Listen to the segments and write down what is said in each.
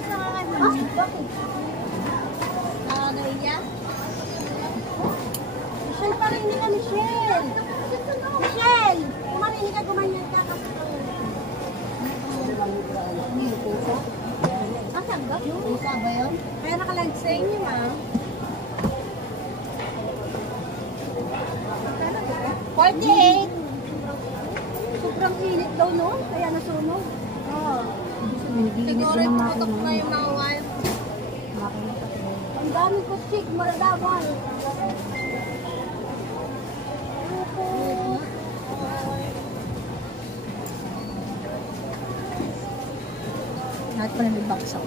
Bakit? Nakagaya? Michelle, parinig ka, Michelle! Michelle! Kumarinig ka, gumanyan ka kasi may pusa? Ang sagot? Pusa ba yun? Kaya nakalag sa inyo, ma'am. 48! Sobrang init daw, no? Kaya nasunog. Oo. Siguro yung putok na yung mga wire. Ang daming kusik, malalaman. Lahat pa na may baksaw.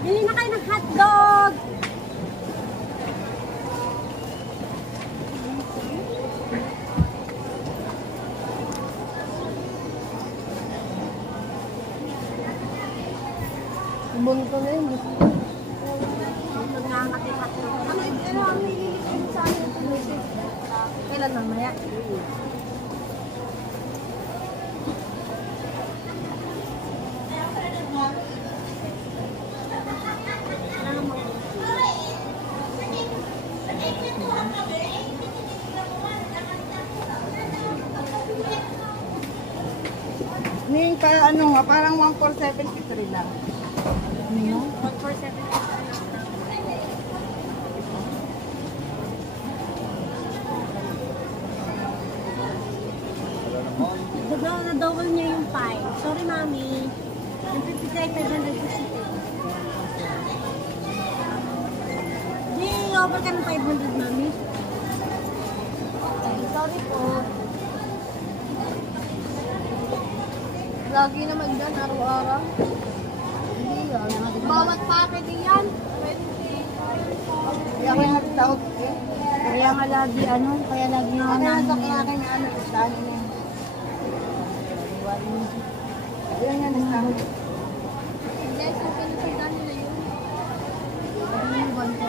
Bili na kayo ng hotdog! Bunto na yun. Nagngangati-hati. Ano ang nililitin sa akin ito? Kailan mamaya? Ngayon pa ano nga, parang 14753 lang. Ano yun? 147. Na-double niya yung pie. Sorry, mami. Yung 55 na nag-isipin. Di, over ka ng 500, mami. Okay, sorry po. Lagi naman dyan, araw-araw. Hindi yan. Bawat packet yan. 20. Kaya kaya nagtawag eh. Kaya nga lagi, ano, kaya lagi yung Kaya kaya ano, listahan niya. Ayan nga, nagtawag. Hindi, sa pinagpagdaan nila yun. Ano yung 1%?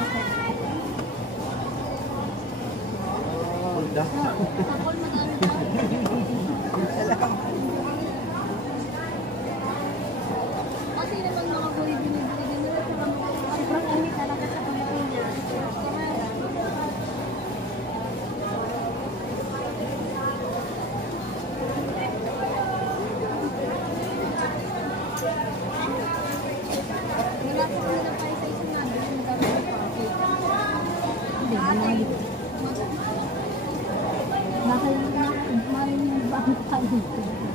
Sa call, madami pa. Kasi naman mga boy, binibili din nila sa kamay. Sobrang init talaga sa kamay niya.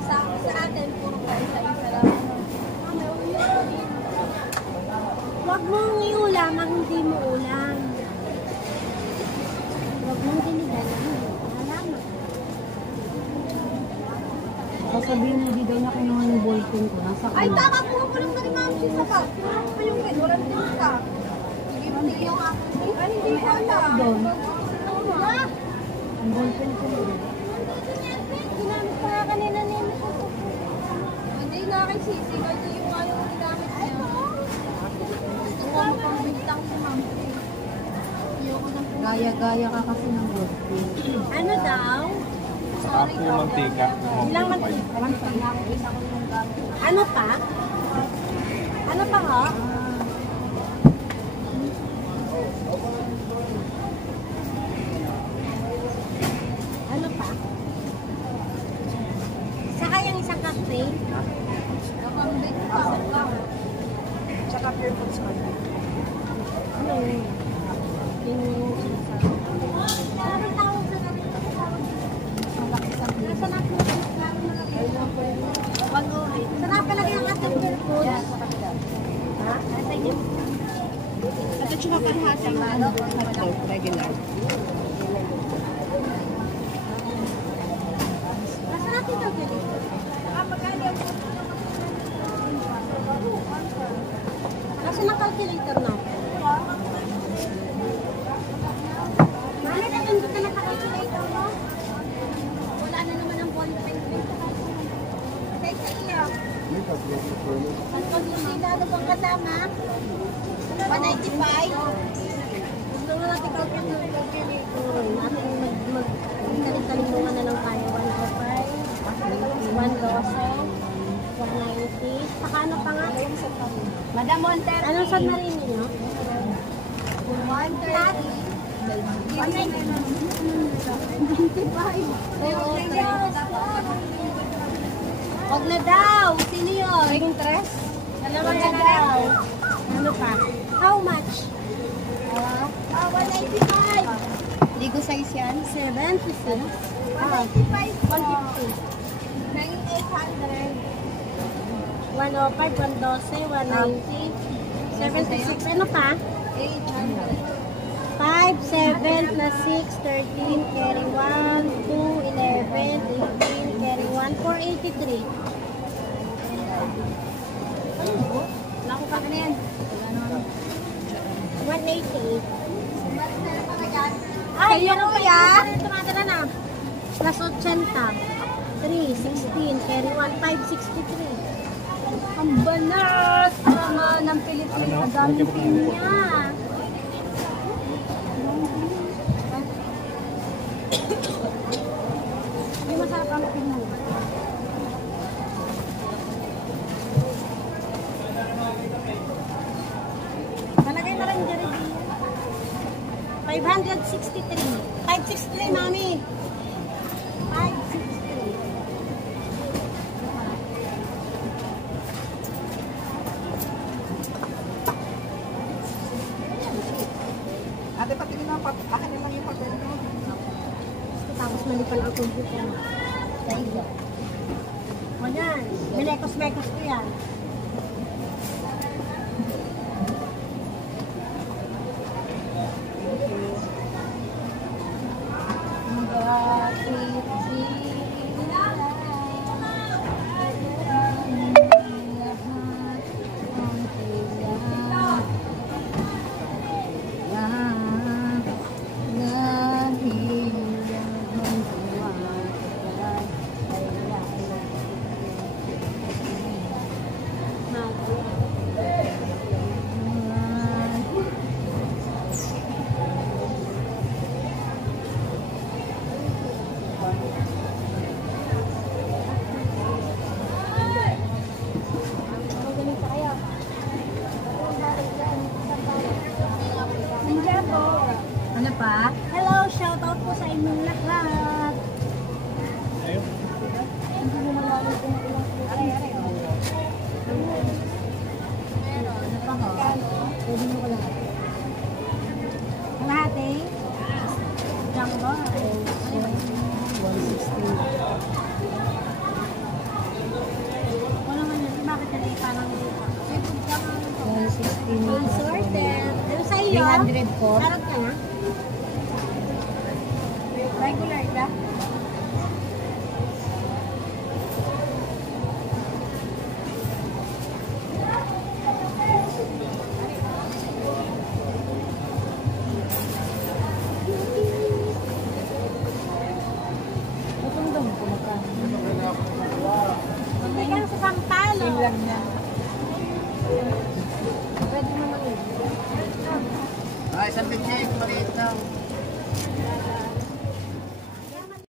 Sa atin, puro pa isa-isa lang. Huwag mong iulam ang hindi mo ulam. Huwag mong dinigan ang hindi mo alam. Sasabihin mo, di daw na kinuha yung ballpen ko. Nasa Ay, tama po ko lang na rin ma'am siya sa pa. Kinuha ko yung red. Wala din ka. Sige mo yung akin. Ay, hindi ko alam. doon. Ha? Ang ballpen ko doon. Ginamit pa nga kanina nila sa suko. Hindi na kay Sisi. Ito yung nga yung ginamit niya. Gusto ko pang bintang si ma'am. Gaya-gaya ka kasi ng ballpen. Ano daw? Saka po mantika. Ilang mantika? Ano pa? Ano pa nga? Ano pa? Saka yung isang kape. Tsaka pure foods ko. Ano yun? Yung sinasabi. Ano tawag sa natin? Nasa natin Saan napalagay ang ating purpose? Ha? Nasa inyo? At ito siya kalahati yung hotdog, regular. Nasa natin ito, Gili? Nasa na calculator natin? Mali, nandun ka na calculator mo? Wala na naman ang ballpen. Sa iyo. Ang konsultado bang kasama? 195? Gusto mo natin calculator. Natin mag-taling-talingungan na lang tayo. 105. 190. Saka ano pa nga? Madam, 130. Anong San Marino nyo? 130. Wag na daw. Sino yun? Ring tres? Dalawa na daw. Ano pa? How much? 195. Ligo size yan? 750. 195. 150. 9,800. 105, 112, 190. 76. Ano pa? 800. 5, 7 plus 6, 13, carry 1, 2, 11, 18, carry 1, 483. Naku pa ka na yan. 188. Ay, yun po yan. Tumatala na. Plus 80. 3, 16, carry 1, 563. Ang banas naman ng Pilipinas. Ang dami pinya. Hindi masarap ang pinya. Talagay na rin dyan. 563. 563, mami. 563. Ate, patingin na. Akin naman yung papel mo. Tapos malipal ang computer mo. Dahil. O yan. Minekos-mekos ko yan. Ano pa? Hello, shout out po sa inyong lahat. Ayun. Hindi mo malaman kung ilang Ano pa ho? pwede mo ko lahat. Kalahati? Jumbo? 160. Wala man yun. Bakit hindi parang 160. Unsorted. Ano sa iyo? 300 po. Sarap ka na? Regular ka? Matundong ko magkano. Hindi ka sa Sampalo. Same lang na. Pwede mo lang yun. Ay, isang bigay. Maliit lang.